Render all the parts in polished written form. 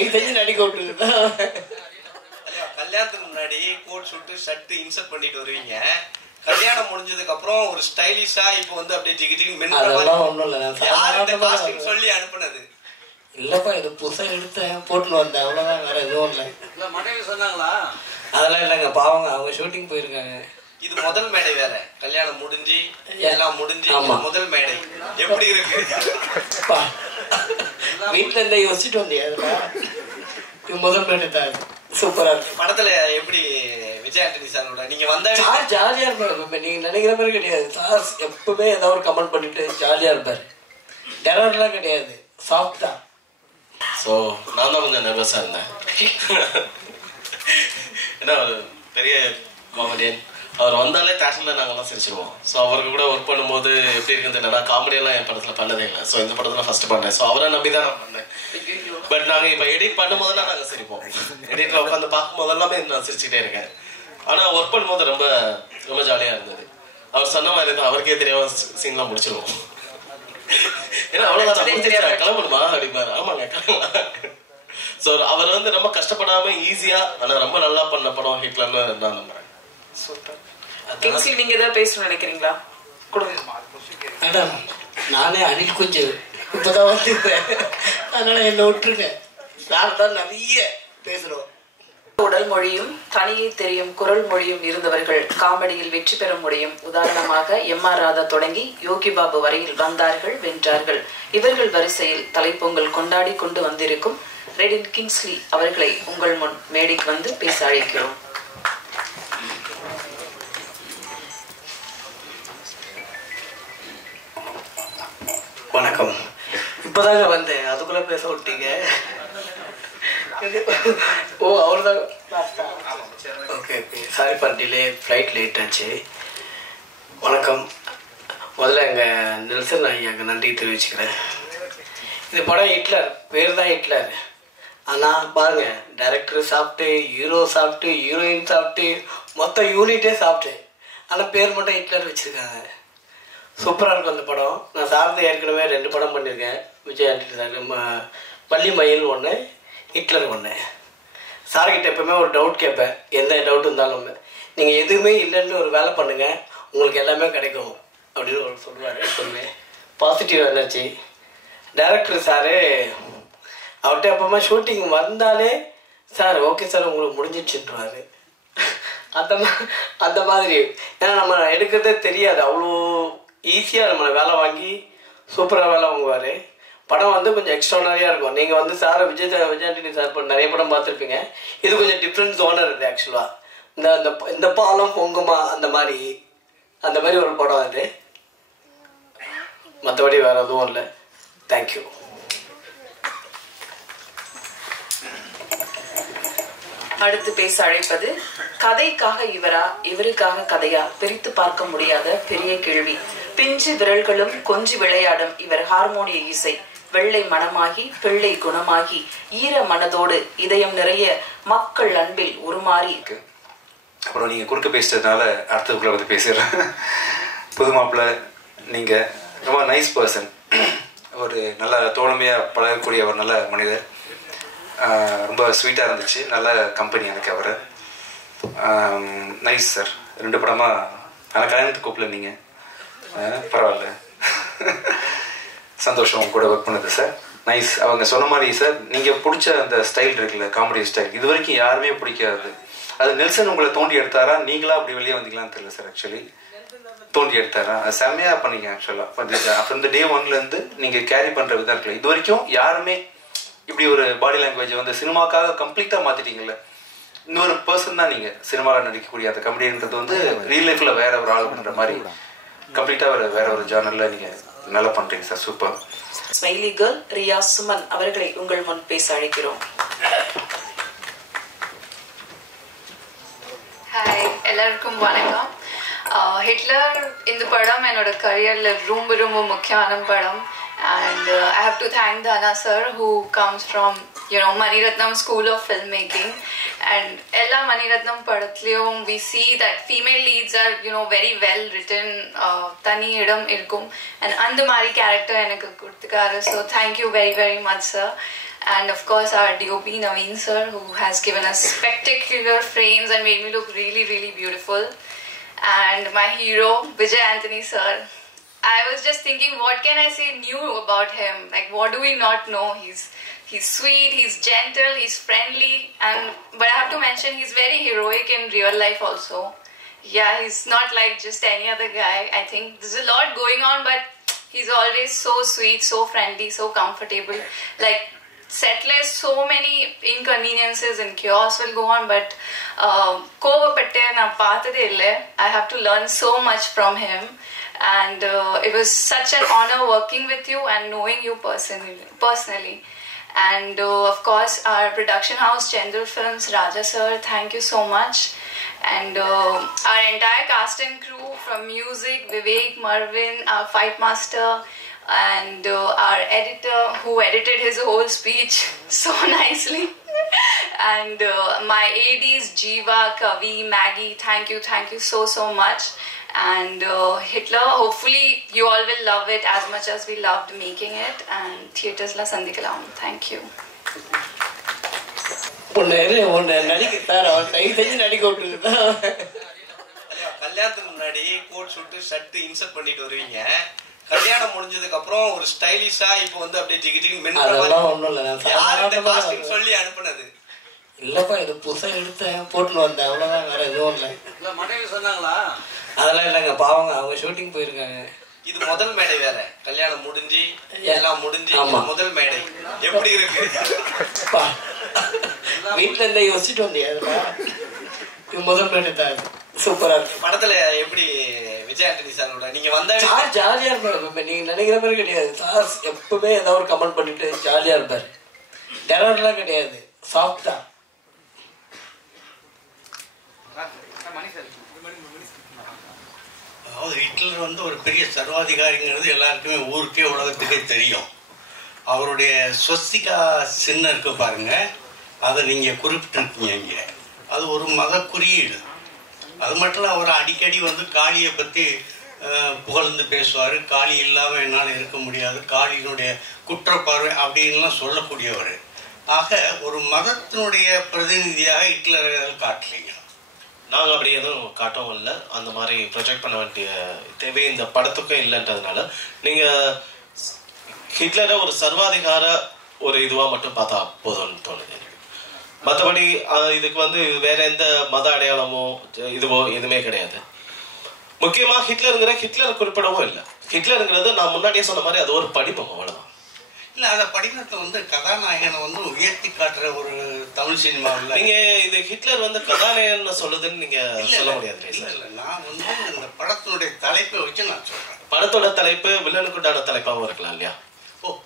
தயவு செஞ்சு நடிக்க விட்டுருக்குதா. கல்யாணத்துக்கு முன்னாடி கோட் ஷூட்டு ஷர்ட் இன்சர்ட் பண்ணிட்டு வருவீங்க. கல்யாணம் முடிஞ்சதுக்கு அப்புறம் ஒரு ஸ்டைலிஷா இப்போ வந்து அப்படியே ஜிகி ஜிகி அதெல்லாம் ஒண்ணும் இல்ல. காஸ்டியூம் சொல்லி அனுப்புனது இல்லப்பா, இது புதுசா எடுத்தேன் போட்டுன்னு வந்தேன், அவ்வளவுதான், வேற எதுவும் இல்லை. மனைவி சொன்னாங்களா? அதெல்லாம் இல்லைங்க, பாவங்க, அவங்க ஷூட்டிங் போயிருக்காங்க. இது முதல் மேடை வேற, கல்யாணம் முடிஞ்சு எல்லாம் முடிஞ்சு முதல் மேடை எப்படி இருக்கு? வீட்டுல இருந்தே யோசிச்சுட்டு வந்தியா? இது முதல் மேடை தான், சூப்பரா இருக்கு. படத்துல எப்படி விஜய் ஆண்டனி சாரோட நீங்க வந்தா ஜாலியா இருப்பாரு. நீங்க நினைக்கிற மாதிரி கிடையாது. சார் எப்பவுமே ஏதாவது ஒரு கமெண்ட் பண்ணிட்டு ஜாலியா இருப்பாரு. டெரர்லாம் கிடையாது, சாஃப்டா. ஸோ நான் தான் கொஞ்சம் நர்வஸாக இருந்தேன். ஏன்னா ஒரு பெரிய காமெடியன், அவர் வந்தாலே தேஷனில் நாங்கள்லாம் சிரிச்சிருவோம். ஸோ அவருக்கு கூட ஒர்க் பண்ணும்போது எப்படி இருக்குன்னு தெரியல. காமெடியெல்லாம் என் படத்தில் பண்ணதே இல்லை. ஸோ இந்த படத்தில் ஃபர்ஸ்ட் பண்ணேன். ஸோ அவரை நம்பி தான் நான் பண்ணேன். பட் நாங்கள் இப்போ எடிட் பண்ணும் போதெல்லாம் நாங்கள் சிரிப்போம். எடிட்டில் உட்காந்து பார்க்கும் போதெல்லாமே நான் சிரிச்சுட்டே இருக்கேன். ஆனால் ஒர்க் பண்ணும்போது ரொம்ப ரொம்ப ஜாலியாக இருந்தது. அவர் சொன்ன மாதிரி தான், அவருக்கே தெரியாம சீன்லாம் முடிச்சிருவோம். ஏன்னா அவ்வளவுதான், கிளம்பணுமா அப்படிமாரு. ஆமாங்க கிளம்பலாம். ஸோ அவர் வந்து ரொம்ப கஷ்டப்படாம ஈஸியா ஆனா ரொம்ப நல்லா பண்ண படம் ஹிட்லர்னு நான் நம்புறேன். கிங்ஸ்லி நீங்க ஏதாவது பேசணும்னு நினைக்கிறீங்களா? மேடம், நானே அணில் குஞ்சு இப்பதான் வந்துருக்கேன், அதனால என்ன விட்டுருங்க. நான் தான் நிறைய பேசுறோம். உடல் மொழியும் தனியே தெரியும் குரல் மொழியும் இருந்தவர்கள் காமெடியில் வெற்றி பெற முடியும். உதாரணமாக எம்.ஆர். ராதா தொடங்கி யோகி பாபு வரையில் வந்தார்கள், வென்றார்கள். இவர்கள் வரிசையில் தலைப்பொங்கல் கொண்டாடி கொண்டு வந்திருக்கும் ரெடின் கிங்ஸ்லி அவர்களை உங்கள் முன் மேடைக்கு வந்து பேச அழைக்கிறோம். வணக்கம். இப்பதாங்க வந்தேன், அதுக்குள்ள பேச விட்டீங்க. ஓ, அவர்தான். Okay okay, sorry for delay, flight late ஆச்சு. வணக்கம். முதல்ல எங்கள் நெல்சன் ஐயாக்கு நன்றி தெரிவிச்சுக்கிறேன். இந்த படம் ஹிட்லர், பேர் தான் ஹிட்லர். ஆனால் பாருங்க, டைரக்டர் சாப்பிட்டு, ஹீரோ சாப்பிட்டு, ஹீரோயின் சாப்பிட்டு, மொத்த யூனிட்டே சாப்பிட்டு, ஆனால் பேர் மட்டும் ஹிட்லர் வச்சுருக்காங்க. சூப்பராக இருக்கும் அந்த படம். நான் சார்ந்து ஏற்கனவே 2 படம் பண்ணியிருக்கேன். விஜய் ஆண்டனி சார், பள்ளி மயில் ஒன்று, ஹிட்லர் ஒன்று. சார்கிட்ட எப்பவுமே ஒரு டவுட் கேட்பேன், எந்த டவுட் இருந்தாலும். நீங்கள் எதுவுமே இல்லைன்னு ஒரு வேலை பண்ணுங்கள், உங்களுக்கு எல்லாமே கிடைக்கும் அப்படின்னு ஒரு சொல்லுவார். எப்பவுமே பாசிட்டிவ் எனர்ஜி. டைரக்டர் சார் அவர்கிட்ட எப்பவுமே ஷூட்டிங் வந்தாலே, சார் ஓகே சார் உங்களுக்கு முடிஞ்சிடுச்சுன்றாரு. அந்த மாதிரி. ஏன்னா நம்ம எடுக்கிறதே தெரியாது, அவ்வளோ ஈஸியாக நம்மளை வேலை வாங்கி சூப்பராக வேலை வாங்குவார். படம் வந்து கொஞ்சம் எக்ஸ்ட்ரானரியாக இருக்கும். நீங்கள் வந்து சார் விஜய் ஆண்டனி சார் நிறைய படம் பார்த்துருப்பீங்க. இது கொஞ்சம் டிஃப்ரெண்ட் ஜோனர் இருக்குது ஆக்சுவலாக. இந்த பாலம் பொங்குமா அந்த மாதிரி ஒரு படம் அது. மற்றபடி வேறு எதுவும் இல்லை. தேங்க்யூ. அடுத்து பேச அழைப்பது கதைக்காக இவரா, இவருக்காக கதையா, பிரித்து பார்க்க முடியாத பெரிய கேள்வி. பிஞ்சு விரல்களும் கொஞ்சி விளையாடும் இவர் ஹார்மோனிய இசை வெள்ளை மனமாகி பிள்ளை குணமாகி ஈர மனதோடு இதயம் நிறைய மக்கள் அன்பில் உருமாறி. அப்புறம் நீங்க குறுக்க பேசுறதுனால அடுத்ததுக்குள்ள வந்து பேசுறேன். புது மாப்பிள்ள, நீங்க ரொம்ப நைஸ் பர்சன், ஒரு நல்ல தோழமையா பழகக்கூடிய ஒரு நல்ல மனிதர். ரொம்ப ஸ்வீட்டாக இருந்துச்சு, நல்ல கம்பெனி எனக்கு அவர். Nice sir. 2 படமா ஆனால் கல்யாணத்துக்கு கூப்பிடல நீங்கள், பரவாயில்ல, சந்தோஷம் கூட ஒர்க் பண்ணது சார். நைஸ். அவங்க சொன்ன மாதிரி சார், நீங்கள் பிடிச்ச அந்த ஸ்டைல் இருக்குல்ல, காமெடி ஸ்டைல், இது வரைக்கும் யாருமே பிடிக்காது. அது நெல்சன் உங்களை தோண்டி எடுத்தாரா, நீங்களா அப்படி வெளியே வந்தீங்களான்னு தெரியல சார். ஆக்சுவலி தோண்டி எடுத்தாரா, அது செம்மையாக பண்ணீங்க. ஆக்சுவலாக அப்புறம் இந்த டே 1லேருந்து நீங்கள் கேரி பண்ணுற விதம் இருக்குல்ல, இது வரைக்கும் யாருமே இப்படி ஒரு பாடி லாங்குவேஜ் வந்து சினிமாக்காக கம்ப்ளீட்டாக மாற்றிட்டீங்கல்ல. இன்னொரு பர்சன் தான் நீங்கள் சினிமாவில் நடிக்கக்கூடிய அந்த கமெடின்றது வந்து ரியல் லைஃப்பில் வேற ஒரு ஆள் பண்ணுற மாதிரி கம்ப்ளீட்டாக வேற ஒரு ஜானரில் நீங்கள் நல்லா பண்ணுறீங்க sir. Super. Smiley girl Riya Suman அவர்களை உங்கள் முன் பேச அழைக்கிறோம். ஹாய், எல்லாருக்கும் வணக்கம். ஹிட்லர் இந்த படம் என்னோட கரியரில் ரொம்ப ரொம்ப முக்கியமான படம். And I have to thank Dana sir, who comes from Mani Ratnam School of Filmmaking. And ella Mani Ratnam padathliyum we see that female leads are very well written, tani idam irkum, and and mari character enakku kuduthikaru. So thank you very very much sir. And of course our DOP Naveen sir, who has given us spectacular frames and made me look really, really beautiful. And my hero, Vijay Anthony sir. I was just thinking, what can I say new about him? Like, what do we not know? He's sweet, he's gentle, he's friendly, but I have to mention he's very heroic in real life also. Yeah, he's not like just any other guy. I think there's a lot going on, but he's always so sweet, so friendly, so comfortable. Like, settlers, so many inconveniences and chaos will go on, but kovapatte na paathade illa. I have to learn so much from him, and it was such an honor working with you and knowing you personally. And of course our production house Chandru Films, Raja sir, thank you so much. And our entire cast and crew, from music, Vivek, Marvin, our fight master, and our editor who edited his whole speech so nicely. And my ADs Jeeva, Kavi, Maggie, thank you so much. And Hitler, hopefully you all will love it as much as we loved making it, and theaters la sandikalam. Thank you. கல்யாணத்துக்கு முன்னாடி coat suit shirt insert பண்ணிட்டு வருவீங்க, கல்யாணம் முடிஞ்சதுக்கு அப்புறம் ஒரு ஸ்டைலிஷா இப்போ வந்து அப்படியே ஜிகிஜின்னு மென் சொல்லி அனுப்புனது இல்லப்பா, இது புதுசா எடுத்தேன் போட்டுன்னு வந்தேன், அவ்வளவுதான், வேற எதுவும் இல்லை. மனைவி சொன்னாங்களா? அதெல்லாம் இல்லைங்க, பாவங்க, அவங்க ஷூட்டிங் போயிருக்காங்க. இது முதல் மேடை வேற, கல்யாணம் முடிஞ்சு எல்லாம் முடிஞ்சு முதல் மேடை எப்படி இருக்கு? வீட்டுல இருந்தே யோசிச்சுட்டு வந்தியா? இது முதல் மேடை தான், சூப்பரா இருக்கு. படத்துல எப்படி விஜய் ஆண்டனி சாரோட நீங்க வந்தா ஜாலியா இருப்பாரு, நீங்க நினைக்கிற மாதிரி கிடையாது. சார் எப்பவுமே ஏதாவது ஒரு கமெண்ட் பண்ணிட்டு ஜாலியா இருப்பாரு, டெரர்லாம் கிடையாது, சாஃப்டா. அதாவது ஹிட்லர் வந்து ஒரு பெரிய சர்வாதிகாரிங்கிறது எல்லாருக்குமே ஊருக்கே உலகத்துக்கே தெரியும். அவருடைய ஸ்வஸ்திகா சின்னம் இருக்கு பாருங்க, அதை நீங்க குறிப்பிட்டிருக்கீங்க இங்க. அது ஒரு மத குறியீடு. அது மட்டும் இல்லை, அவர் அடிக்கடி வந்து காளியை பற்றி புகழ்ந்து பேசுவார். காளி இல்லாமல் என்னால் இருக்க முடியாது, காளியினுடைய குற்றப்பார்வை அப்படின்லாம் சொல்லக்கூடியவர். ஆக ஒரு மதத்தினுடைய பிரதிநிதியாக ஹிட்லரை காட்டலைங்க. நாங்கள் அப்படி எதுவும் காட்டவும் இல்லை, அந்த மாதிரி ப்ரொஜெக்ட் பண்ண வேண்டிய தேவை இந்த படத்துக்கும் இல்லைன்றதுனால நீங்கள் ஹிட்லரை ஒரு சர்வாதிகார ஒரு இதுவாக மட்டும் பார்த்தா போதும்னு தோணுது எனக்கு. மற்றபடி இதுக்கு வந்து வேற எந்த மத அடையாளமோ இதுவோ எதுவுமே கிடையாது. முக்கியமாக ஹிட்லர் குறிப்பிடவும் இல்லை. ஹிட்லருங்கிறது நான் முன்னாடியே சொன்ன மாதிரி அது ஒரு படிப்பம், அவ்வளோதான். இல்லை, அந்த படிமத்தை வந்து கதாநாயகனை வந்து உயர்த்தி காட்டுற ஒரு தமிழ் சினிமாவில் நீங்க இது ஹிட்லர் வந்து கதாநாயகன் சொல்லுதுன்னு நீங்க சொல்ல முடியாது. இல்லை, நான் வந்து இந்த படத்தினுடைய தலைப்பை வச்சு நான் சொல்றேன். படத்தோட தலைப்பு வில்லனுக்குண்டான தலைப்பாகவும் இருக்கலாம் இல்லையா? ஓ,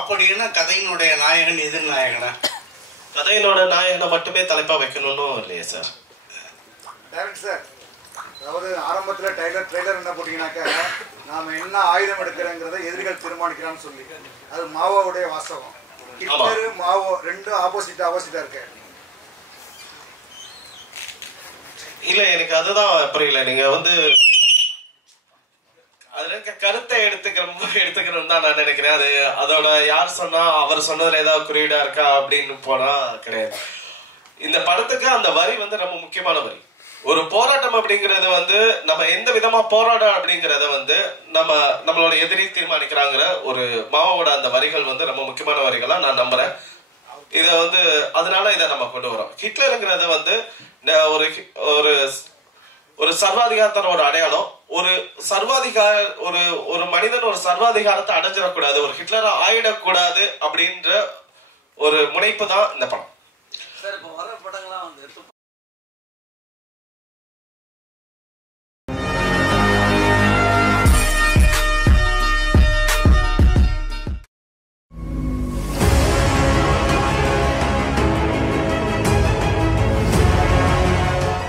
அப்படின்னா கதையினுடைய நாயகன் எதிர்நாயகனா? கதையினோட நாயகனை மட்டுமே தலைப்பா வைக்கணும்னு இல்லையா சார்? சார், அதாவது ஆரம்பத்தில் ட்ரெய்லர் என்ன போட்டீங்கன்னாக்க, நாம என்ன ஆயுதம் எடுக்கிறோங்கிறத எதிரிகள் தீர்மானிக்கிறான்னு சொல்லி, அது மாவோடைய வாசகம். ஹிட்லர் மாவோ ரெண்டும் ஆப்போசிட்டா இருக்கு. இல்ல, எனக்கு அதுதான் புரியல. நீங்க வந்து அதுல இருக்க கருத்தை எடுத்துக்கணும் தான் நான் நினைக்கிறேன். அது அதோட யார் சொன்னா அவர் சொன்னதுல ஏதாவது குறியீடா இருக்கா அப்படின்னு போனா கிடையாது. இந்த படத்துக்கு அந்த வரி வந்து ரொம்ப முக்கியமான வரி. ஒரு போராட்டம் அப்படிங்கறது வந்து நம்ம எந்த விதமா போராடம் அப்படிங்கறத வந்து நம்மளோட எதிரி தீர்மானிக்கிறாங்கிற ஒரு மாவோட அந்த வரிகள் வந்து ரொம்ப முக்கியமான வரிகளா நான் நம்புறேன். இத வந்து அதனால இதை நம்ம கொண்டு வரோம். ஹிட்லருங்கிறத வந்து ஒரு சர்வாதிகாரத்தோட அடையாளம். ஒரு மனிதன் ஒரு சர்வாதிகாரத்தை அடைஞ்சிடக்கூடாது, ஒரு ஹிட்லரா ஆயிடக்கூடாது அப்படின்ற ஒரு முனைப்பு தான் இந்த படம்.